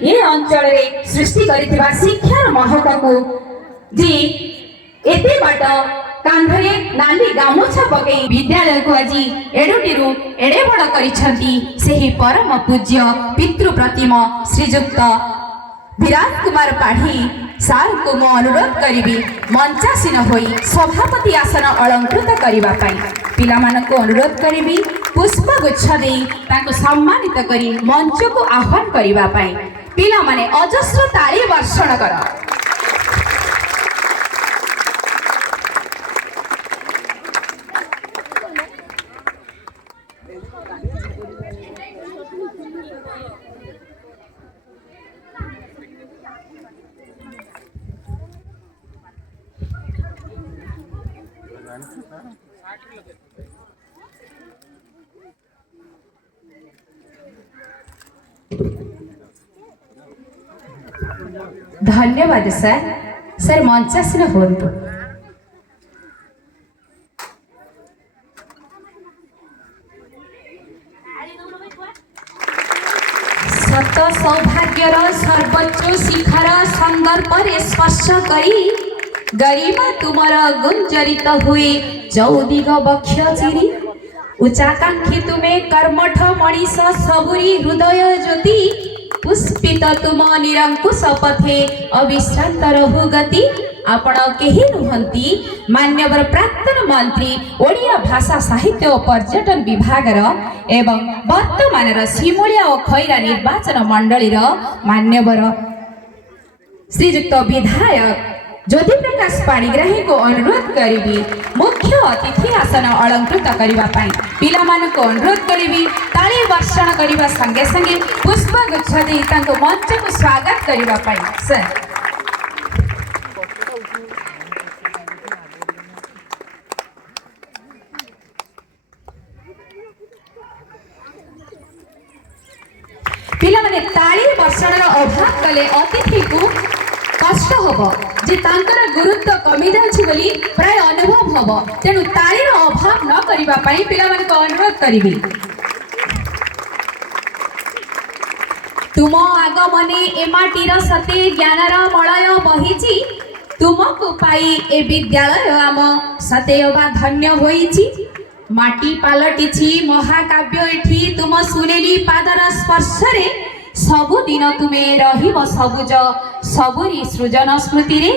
ए अंचल रे सृष्टि करिथिबा शिक्षार महत्व को जी एते बाट कांधरे नाली गामोछा पकई विद्यालय को आज एडुटीरू एडे बड़ करिछंती सेही परम पूज्य पितृ प्रतिमा श्रीजुक्त विराट कुमार पाढ़ी सार को मु अनुरोध करी मंचासीन होई सभापति आसन अलंकृत करने पिला मानक अनुरोध करी पुष्प गुच्छ दे ताको सम्मानित करी मंच को आह्वान करने पिला माने अजस्र ताली वर्षण कर। धन्यवाद सर। सर मंचासीन होंतु। सत सौभाग्यर सर्वोच्च शिखर संदर्भ स्पर्श करी गरिमा तुमर गुंजरित हुए चौदिग बक्ष चिरी उच्चाकांक्षी तुमे कर्मठ मणिष सबुरी हृदय ज्योति पुष्पित तुम निरंकुश पथे अविश्रांत रहु गति आपण केही नुहंती मान्यवर प्राक्तन मंत्री ओडिया भाषा साहित्य और पर्यटन विभाग एवं वर्तमान सिमुलिया और खैरा निर्वाचन मंडली मान्यवर श्रीजुक्त विधायक ज्योति प्रकाश पाणिग्राही को अनुरोध करी मुख्य अतिथि आसन अलंकृत करने पिला मानक अनुरोध करी ताली वर्षण करने संगे संगे पुष्प गुच्छ दे मंच को स्वागत करने सर। पिला माने ताली वर्षण अभाव कले अतिथि को कष्ट हम जे तांकर गुरुत्व कमी जाछि बोली प्राय अनुभव हम तेणु तालीर अभाव न करिबा पई पिला मानक अनुरोध करिबी तुम आगमने ए माटीर सते ज्ञानर मलय बहिछि तुमको पाई ए विद्यालय आम सतेयबा धन्य होइछि माटी पालटिछि महाकाव्य एठी तुम सुनेली पादर स्पर्शरे सबुदिन तुमे रहिब सबुज सबुरी सृजन स्मृति रे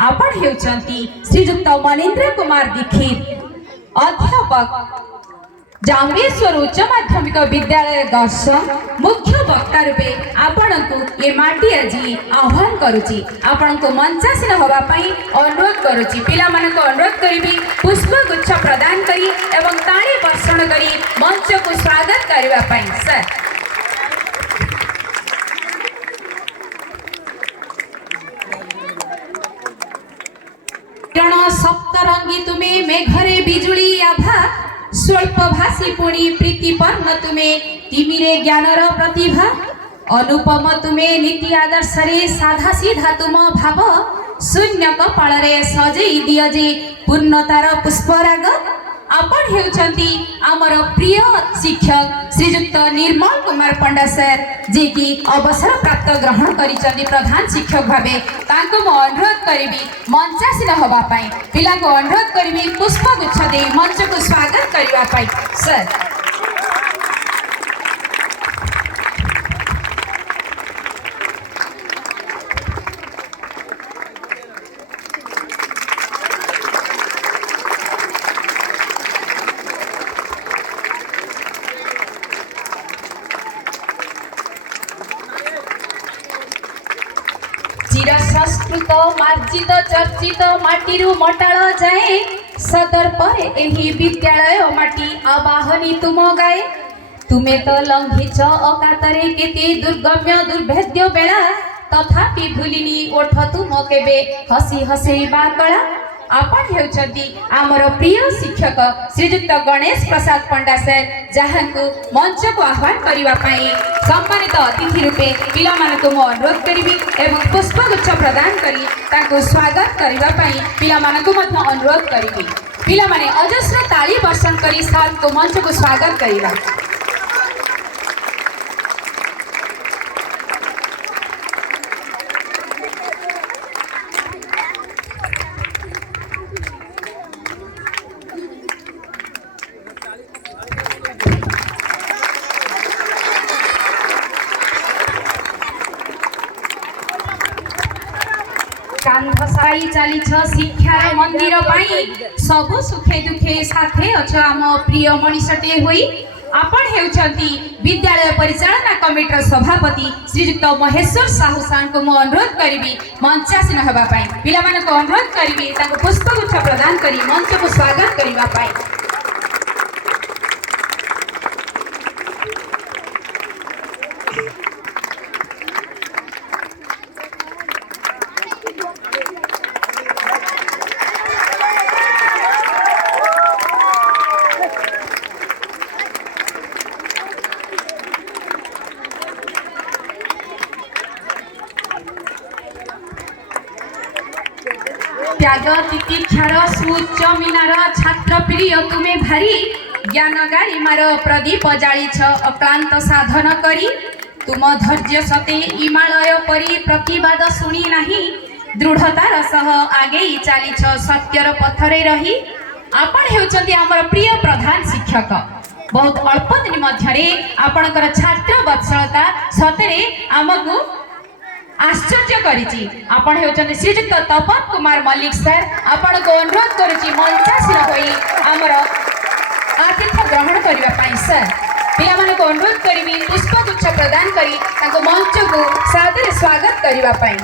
आपण हेउचंती श्रीजुक्त मनेन्द्र कुमार दीक्षित अध्यापक जाम्बेश्वर उच्च माध्यमिक विद्यालय गर्ष मुख्य वक्ता रूपे आपण को ये माटी आज आह्वान करुची आपण को मंचासीन होबा पई अनुरोध करुची पिला मानक अनुरोध करिबी पुष्प गुच्छ प्रदान करी एवं ताली वर्षण करी मंच को स्वागत करबा पई सर। सप्तरंगी तुमे मेघरे बिजुली आभा स्वल्प भाषी पुणी प्रीतिपर्ण तुमे तिमिरे ज्ञानर प्रतिभा अनुपम तुमे नीति आदर्श रे साधा सीधा तुम भाव शून्य कपाल रे सजई दिय जे पूर्णतार पुष्पराग आपण हेउचंती आमर प्रिय शिक्षक श्रीजुक्त निर्मल कुमार पंडा सर जे कि अवसर प्राप्त ग्रहण करिचंती प्रधान शिक्षक भावे तांको मो अनुरोध करिबी मंचासीन होबा पई पिला को अनुरोध करिबी पुष्प गुच्छ दे मंच को स्वागत करबा पई सर। संस्कृत मार्जित चर्चित माटीरू मटाळ जाए सदर पर एही विद्यालय माटी आवाहनी तुम गाए तुमे तो लंघिछ अकातरे केते दुर्गम्य दुर्भेद्य बेला तथापि भूलिनी ओठ तुम केबे हसी हसेबा कला आपण हेउचंती आमर प्रिय शिक्षक श्रीजुक्त गणेश प्रसाद पंडा सर जहाँ को मंच को आह्वान करने सम्मानित अतिथि रूपे पिला मानक मु अनुरोध करी एवं पुष्पगुच्छ प्रदान करी ताको स्वागत करने पिला मानक अनुरोध करी पिला माने अजस्र ताली वर्षण करी सर को मंच को स्वागत करवा। कांध साई चली शिक्षार मंदिर पाई सबु सुखे दुखे साथे अछ आम प्रिय मनीषटे होई आपण हेउछंती विद्यालय परिचालना कमिटीर सभापति श्रीयुक्त महेश्वर साहू सार को मो अनुरोध करी मंचासीन होगा पिला मान को अनुरोध करी पुष्पगुच्छ प्रदान करी मंच को स्वागत करने त्याग तितिक्षार सुउच्च मीनार छात्र प्रिय तुमे भारी ज्ञान गाड़ी मार प्रदीप जाली अक्लांत साधन करी तुम धैर्य सते हिमालय परी प्रतिवाद शुणी नहीं दृढ़तार सह आगे चली सत्यर पथरे रही आपण हेउचंती हमर प्रिय प्रधान शिक्षक बहुत अल्प दिन मध्यरे आपणकर छात्र वत्सलता सतरे आमको आश्चर्य करिछि आपण हेउचंती श्रीयुक्त तपन कुमार मल्लिक सर आपण को अनुरोध करिछि मंचासीन होई हमर आतिथ्य ग्रहण करबा पई सर पिला माने को अनुरोध करबी पुष्पगुच्छ प्रदान करी ताको मंच को सादर स्वागत करबा पई।